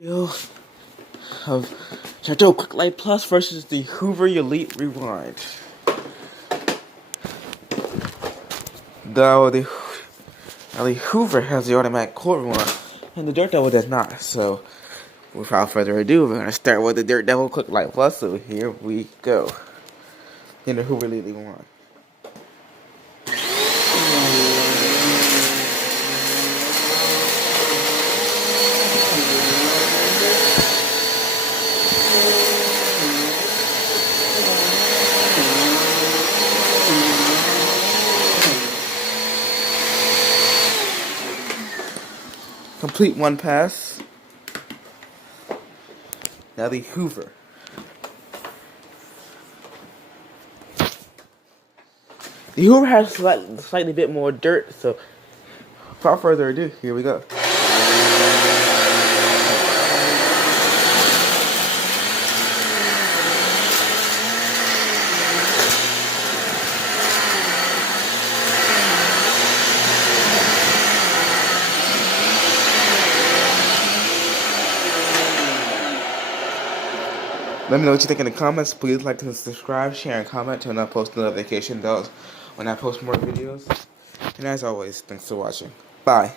Video of Chateau Quick Light Plus versus the Hoover Elite Rewind. Though the Hoover has the automatic core rewind, and the Dirt Devil does not. So, without further ado, we're gonna start with the Dirt Devil Quick Light Plus. So here we go. In the Hoover Elite Rewind. Complete one pass. Now the Hoover. The Hoover has slightly bit more dirt, so without further ado, here we go. Let me know what you think in the comments. Please like and subscribe, share, and comment. Turn on post notification bells when I post more videos. And as always, thanks for watching. Bye.